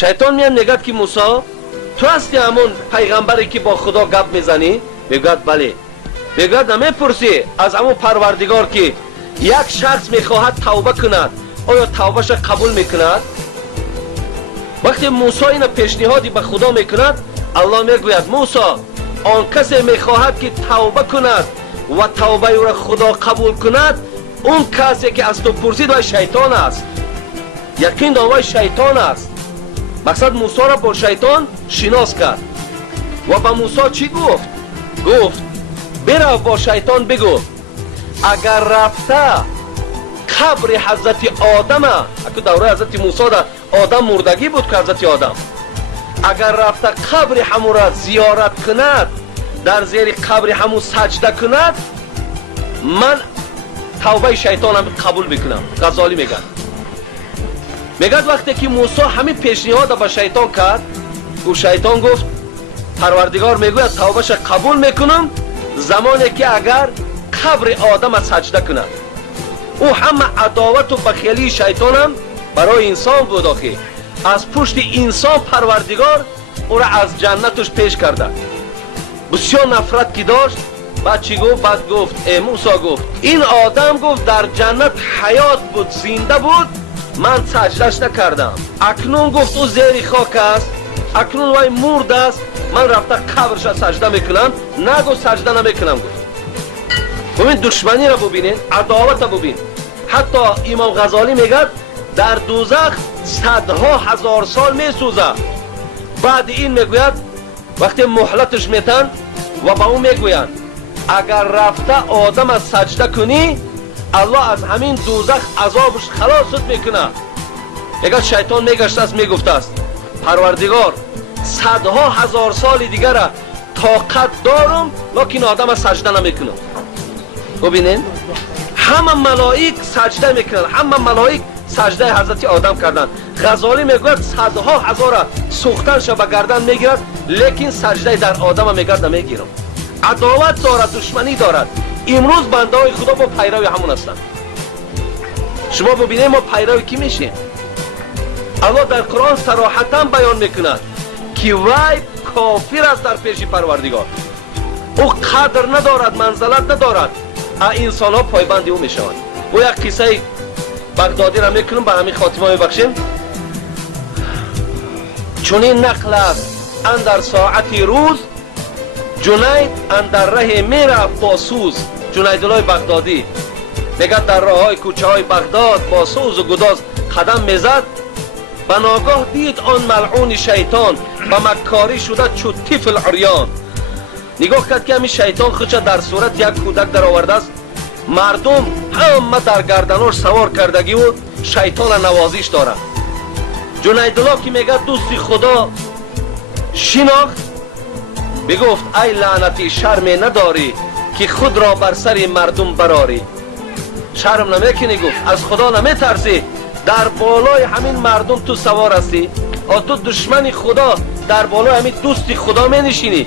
شیطان میاد میگد که موسی تو هستی همون پیغمبری که با خدا گپ میزنی؟ میگد بله. میگد نمیپرسی از همون پروردگار که یک شخص میخواهد توبه کند آیا توبهش قبول میکند؟ وقتی موسی این پیشنهادی به خدا میکند الله میگوید موسی آن کسی میخواهد که توبه کند و توبه او را خدا قبول کند اون کسی که از تو پرسید وای شیطان است. یقین دار وای شیطان است. مقصد موسی را با شیطان شناس کرد و با موسی چی گفت؟ گفت برو با شیطان بگو اگر رفته قبر حضرت آدم اگه دوره حضرت موسی در آدم مردگی بود که حضرت آدم اگر رفته قبر همو را زیارت کند در زیر قبر همو سجده کند من توبه شیطانم قبول بکنم. غزالی میگد وقتی که موسی همین پیشنهاد به شیطان کرد او شیطان گفت پروردگار میگوید توبهش قبول میکنم زمانی که اگر قبر آدم سجده کند. او همه عداوت و بخیلی شیطانم برای انسان بود آخی از پشت انسان پروردگار او را از جنتش پیش کرده بسیار نفرت که داشت. بعد چی گفت؟ بعد گفت ای موسی گفت این آدم گفت در جنت حیات بود زنده بود من سجدش نکردم اکنون گفت او زیر خاک است اکنون وای مرد است من رفته قبرش سجده میکنم نگو سجده نمیکنم. گفت ببین دشمنی را ببینین عداوت را ببین. حتی امام غزالی میگه در دوزخ صدها هزار سال میسوزه. بعد این میگوید وقتی مهلتش میتن و با اون میگویند اگر رفته آدم از سجده کنی الله از همین دوزخ عذابش خلاصت میکنه. میگه شیطان میگشته است میگفته است پروردگار صدها هزار سال دیگر را طاقت دارم لکن آدم از سجده نمیکنم. ببینین همه ملائک سجده میکنن همه ملائک سجده حضرت آدم کردن. غزالی میگوید صدها هزار سوختنش به گردن میگیرد لیکن سجده در آدم میگرد نمیگیرم. عداوت دارد دشمنی دارد. امروز بنده های خدا با پیروی همون هستند. شما ببینید ما پیروی کی میشیم؟ الله در قرآن صراحتا بیان میکند که وای کافر است در پیش پروردگار. او قدر ندارد منزلت ندارد. انسان ها پایبند او میشوند. او یک قصه بغدادی را میکنم به همین خاتمه میبخشیم. چونین نقل است اندر ساعتی روز جنید اندر ره میرفت با سوز. جنیدالله بغدادی میگه در راه های کوچه های بغداد با سوز و گداز قدم میزد و ناگاه دید آن ملعون شیطان و مکاری شده چو طفل عریان. نگاه کرد که همین شیطان خودش در صورت یک کودک در آورده است. مردم همه در گردنش سوار کردگی و شیطان نوازش دارد. جنیدالله که میگه دوستی خدا شناخت بگفت ای لعنتی شرمی نداری که خود را بر سر مردم براری. شرم نمیکنی گفت از خدا نمیترسی در بالای همین مردم تو سوار هستی تو دشمن خدا در بالای همین دوستی خدا می نشینی.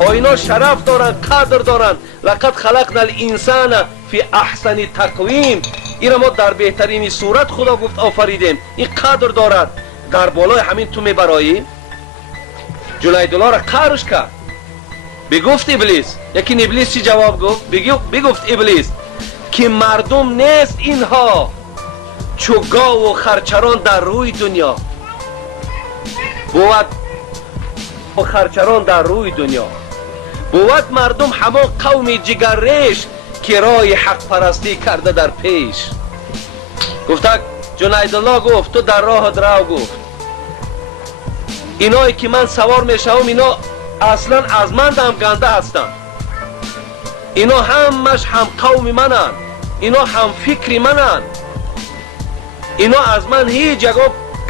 اینا شرف دارن قدر دارن. لقد خلقنا الانسان فی احسن تقویم. اینا ما در بهترین صورت خدا گفت آفریدیم. این قدر دارد در بالای همین تو میبرایی. جنیدالله را قهرش کرد. بگفت ابلیس. یکی ابلیس چی جواب گفت؟ بگفت ابلیس که مردم نیست اینها چو گاو و خرچران در روی دنیا. بود و خرچران در روی دنیا بود مردم همان قوم جگرریش که راه حق پرستی کرده در پیش. گفته جنیدالله گفت تو در راه درو گفت اینایی که من سوار میشم اینا اصلا از من هم گنده هستن. اینا همش هم قوم منن. اینا هم فکری منن. اینا از من هیچ جگه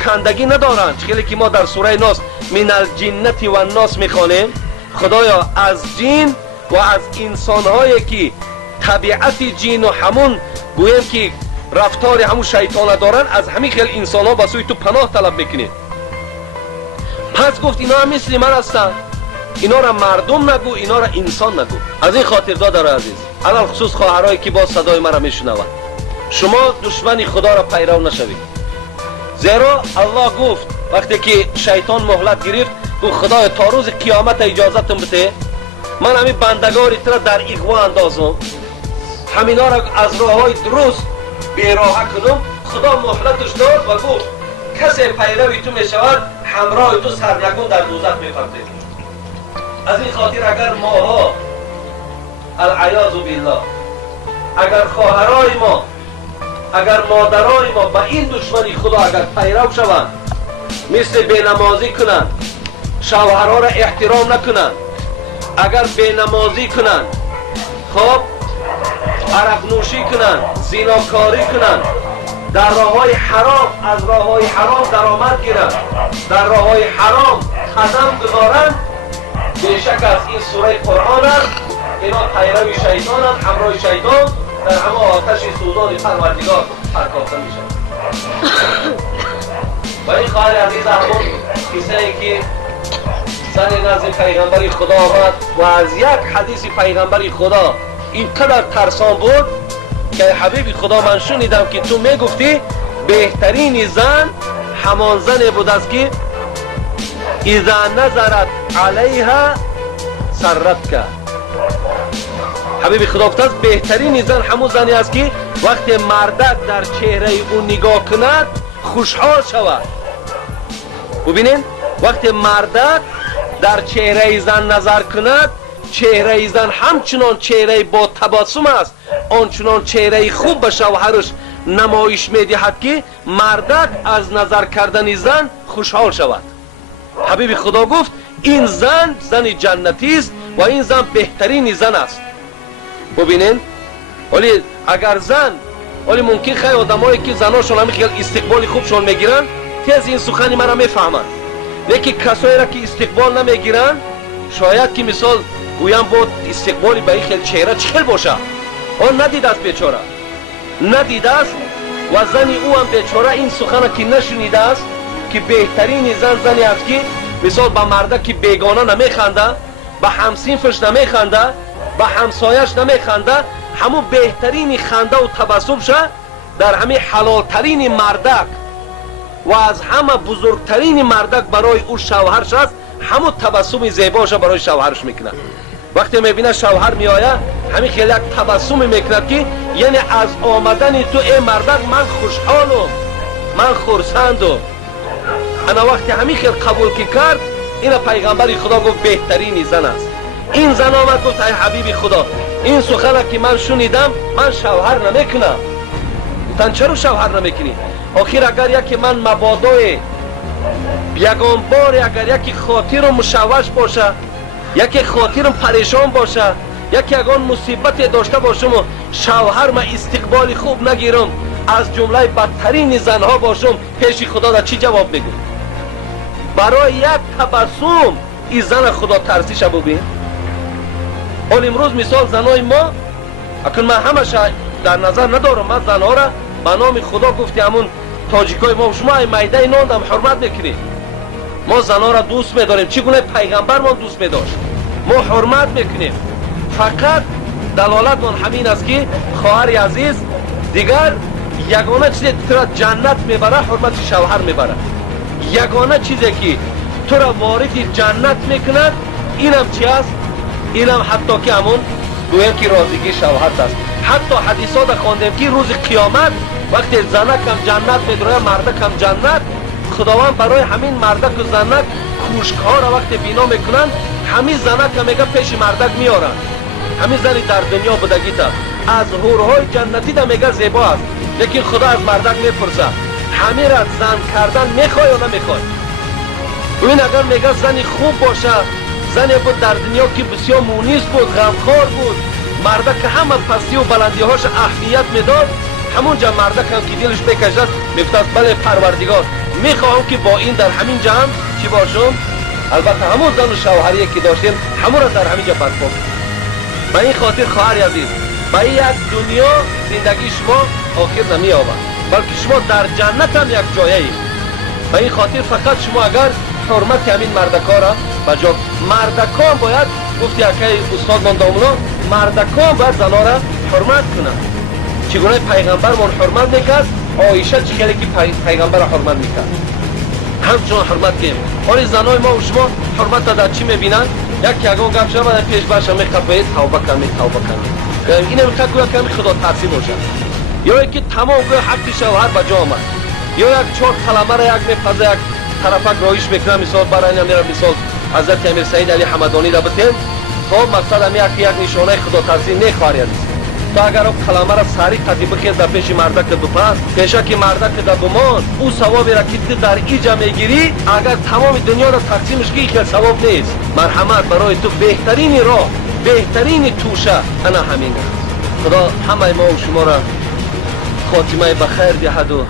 کندگی ندارن. خیلی که ما در سوره ناس من الجنت و الناس میخوانیم خدایا از جن و از انسان هایی که طبیعت جن و همون گویم که رفتار همون شیطان دارن از همین خیلی انسان ها بسوی تو پناه طلب میکنیم. پس گفت اینا هم مثل من هستن. اینا را مردم نگو اینا را انسان نگو. از این خاطر دادر عزیز علال خصوص خواهرایی که با صدای مرا میشنوند شما دشمن خدا را پیرو نشوید. زیرا الله گفت وقتی که شیطان مهلت گرفت گفت خدای تا روز قیامت اجازتم بده من همین بندگاری تو را در اغوا اندازم همینا را از راه های درست بیراه کنم. خدا مهلتش داد و گفت کسی پیروی تو میشود همراه تو سرنگون در دوزخ میپرده. از این خاطر اگر ماها العیاذ بالله اگر خواهرای ما اگر مادرای ما با این دشمنی خدا اگر پیرو شوند مثل بینمازی کنند شوهرها را احترام نکنند اگر بینمازی کنند خب عرق نوشی کنند زیناکاری کنند در راههای حرام از راههای حرام درآمد گیرند در راههای حرام قدم بگذارند بیشک از این سوره قرآن است اینا پیرو شیطانند همراه شیطان در همه آتش سوزان پروردگار پرتافته میشن. و این خواهر عزیز همون کسایی که زن نزد پیغمبر خدا آمد و از یک حدیث پیغمبر خدا اینقدر ترسان بود که حبیب خدا من شنیدم که تو میگفتی بهترین زن همان زن بود است که اذا نظرت علیها سرت که حبیب خدا گفت بهترین زن همون زنی است که وقتی مردک در چهره او نگاه کند خوشحال شود. ببینین وقتی مردک در چهره زن نظر کند چهره زن همچنان چهره با تبسم است آنچنان چهره خوب به شوهرش نمایش میدهد که مردک از نظر کردن زن خوشحال شود. حبیب خدا گفت این زن زن جنتی است و این زن بهترین زن است. ببینین ولی اگر زن ولی ممکن خیلی آدمایی که زناشون همین خیلی استقبال خوبشون میگیرن تیز این سخنی من را میفهمن لیکن کسایی را که استقبال نمیگیرن شاید که مثال گویم بود استقبالی به این خیلی چهره چخل باشه آن ندیده است بیچاره ندیده است و زنی او هم بیچاره این سخن که نشنیده است که بهترین زنی است که مثال با مرده که بیگانه نمیخنده با همسینفش نمیخنده با همسایش نمیخنده همون بهترین خنده و تبسم شه در همه حلالترین مردک و از همه بزرگترین مردک برای او شوهرش است همون تبسم زیباش برای شوهرش میکنه. وقتی میبینه شوهر میآید همین خیلی یک تبسم میکند که یعنی از آمدن تو ای مردک من خوشحالم من خرسندم. انا وقتی همین خیلی قبول که کرد این پیغمبر خدا گفت بهترین زن است. این زن آمد گفت ای حبیب خدا این سخنه که من شنیدم من شوهر نمیکنم. تن چرا شوهر نمیکنی؟ آخر اگر یکی من مبادای یگان بار اگر یکی خاطرم مشوش باشه یکی خاطرم پریشان باشه یکی اگان مصیبت داشته باشم و شوهر ما استقبال خوب نگیرم از جمله بدترین زنها باشم پیش خدا را چی جواب میگم؟ برای یک تبسم این زن خدا ترسیش ببین. حال امروز مثال زنای ما اکنون من همش در نظر ندارم من زنها را به نام خدا گفتی همون تاجیکای ما شما ای میده نان هم حرمت میکنیم ما زنها را دوست میداریم چگونه پیغمبر ما دوست میداشت ما حرمت میکنیم فقط دلالت من همین است که خواهر عزیز دیگر یگانه چیزی تو را جنت میبره حرمت شوهر میبره یگانه چیزی که تو را وارد جنت میکند اینم چی است اینم حتی که همون گویم که رازیگی شوهر است. حتی حدیثات خواندیم که روز قیامت وقتی زنک هم جنت میدره مردک هم جنت خداوند برای همین مردک و زنک کوشک‌ها را وقتی بینا میکنن همین زنک هم میگه پیش مردک میارن همین زنی در دنیا بودگی تا از حورهای جنتی دا میگه زیبا است لیکن خدا از مردک میپرسه همین را زن کردن میخوای یا نمیخوای؟ این اگر میگه زنی خوب باشه زنی بود در دنیا که بسیار مونیس بود غمخوار بود مردک همه پستی و بلندی هاش اهمیت میداد همونجا مردک هم که دلش بکشد میگفت بله پروردگار میخواهم که با این در همین جمع چی باشم البته همون زن و شوهری که داشتیم همون را در همین جا برپا کنیم. به این خاطر خواهر عزیز به این یک دنیا زندگی شما آخر نمی آورد بلکه شما در جنت هم یک جایه اید. به این خاطر فقط شما اگر حرمت همین مردکا را بجا مردکا باید گفتی اکی استاد من دامونا مردکا باید زنا را حرمت کنند چگونه پیغمبر من حرمت میکرد عایشه چه خیلی که پیغمبر حرمت میکرد همچنان حرمت کنیم. آن زنای ما و شما حرمت را در چی میبینن؟ یک یگان گپ شود پیش باشه میخوابید توبه کنید توبه کنید. این میخواد گویا که خدا ترسی باشد. یا اینکه تمام گویا حق شوهر به جا آمد. یا یک چهار کلمه را یک میپزه یک طرفک رایش میکنه مثال برای نمیره مثال حضرت امیر سعید علی حمدانی را بتیم خب مقصد هم یک نشانه خدا ترسی نخواهد. تو اگر او کلمه را سریع قضی بخیر در پیش مردک بپس پیشه که مردک در بمان او ثوابی را که تو در اینجا میگیری اگر تمام دنیا را تقسیمش که خیلی ثواب نیست. مرحمت برای تو بهترین راه بهترین توشه انا همین است. خدا همه ما و شما را خاتمه بخیر دهد و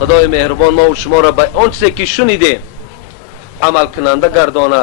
خدای مهربان ما و شما را به آن چیزی که شنیدیم عمل کننده گرداند.